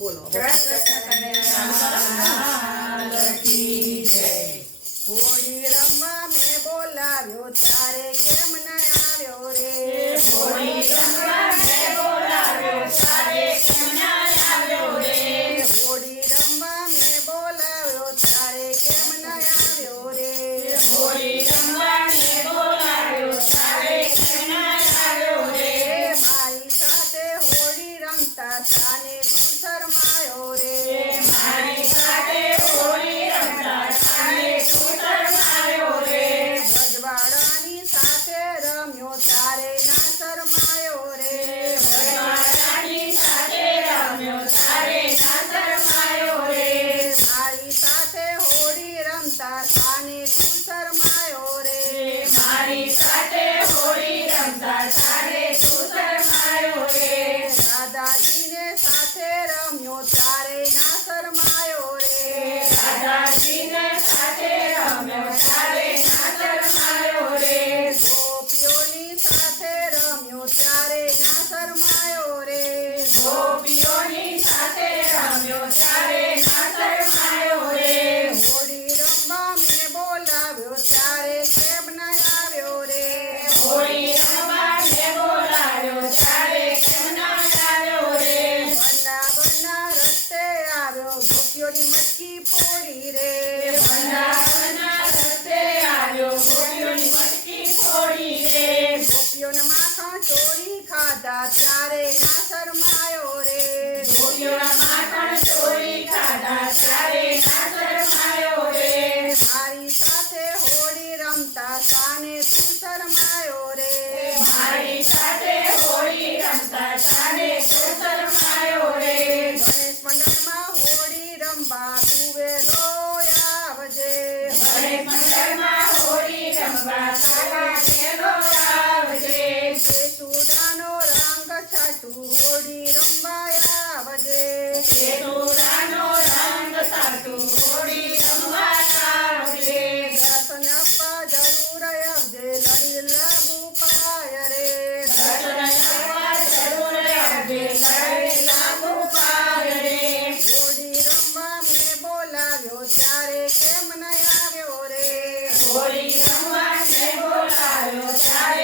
બોલો હોળી રમવા મેં બોલાવ્યો ત્યારે કેમ ન આવ્યો રે હોળી રમવા મેં બોલાવ્યો ત્યારે કેમ ન આવ્યો રે હોળી રમવા મેં બોલાવ્યો ત્યારે કેમ ન આવ્યો રે હોળી રમવા મેં બોલાવ્યો ત્યારે કેમ ન આવ્યો રે મારી સાથે હોળી રમતા શાને તું શરમાયો રે મારી સાથે હોળી રમતા શાને તું શરમાયો રે રજવાડાની સાથે રમ્યો તારે ના શરમાયો રે રજવાડાની સાથે રમ્યો તારે ના શરમાયો રે મારી સાથે હોળી રમતા શાને તું શરમાયો રે મારી સાથે હોળી રમતા શાને તું શરમાયો રે દાદાજીને સાથે રમ્યો ત્યારે ના શરમાયો રે દાદાજીને સાથે રમ્યો ત્યારે ના શરમાયો રે ગોપીઓની સાથે રમ્યો ત્યારે ના શરમાયો રે ગોપીઓની સાથે રમ્યો ત્યારે ના શરમાયો રે હોળી રમવા મેં બોલાવ્યો ત્યારે કેમ ન આવ્યો રે હોળી રમવા મેં બોલાવ્યો ત્યારે કેમ ન આવ્યો રે વૃંદાવનના રસ્તે આવ્યો ગોપીઓની મટકી ફોડી રે વૃંદાવનના રસ્તે આવ્યો ગોપીઓની મટકી ફોડી રે ગોપીઓના માખણ ચોરી ખાધા ત્યારે ના શરમાયો રે ગોપીઓના માખણ ચોરી ખાધા ત્યારે ના શરમાયો રે મારી સાથે હોળી રમતા શાને તું શરમાયો રે મારી સાથે હોળી રમતા શાને તું શરમાયો રે ગણેશ મંડળમાં હોળી રમવા તું વેલો આવજે ગણેશ મંડળમાં હોળી રમવા તારા વેલો આવજે કેસુડાનો રંગ છાટું હોળી રમવા આવજે કેતુડાનો રંગ સાટું હોળી રમવા આવજે દર્શન આપવા જરૂર આવજે લડી લાગુ પાય રે દર્શન કરવા જરૂર આવજે લડે લાગુ પાય રે હોળી રમવા મેં બોલાવ્યો ત્યારે કેમ ન આવ્યો રે હોળી રમવા મેં બોલાવ્યો ત્યારે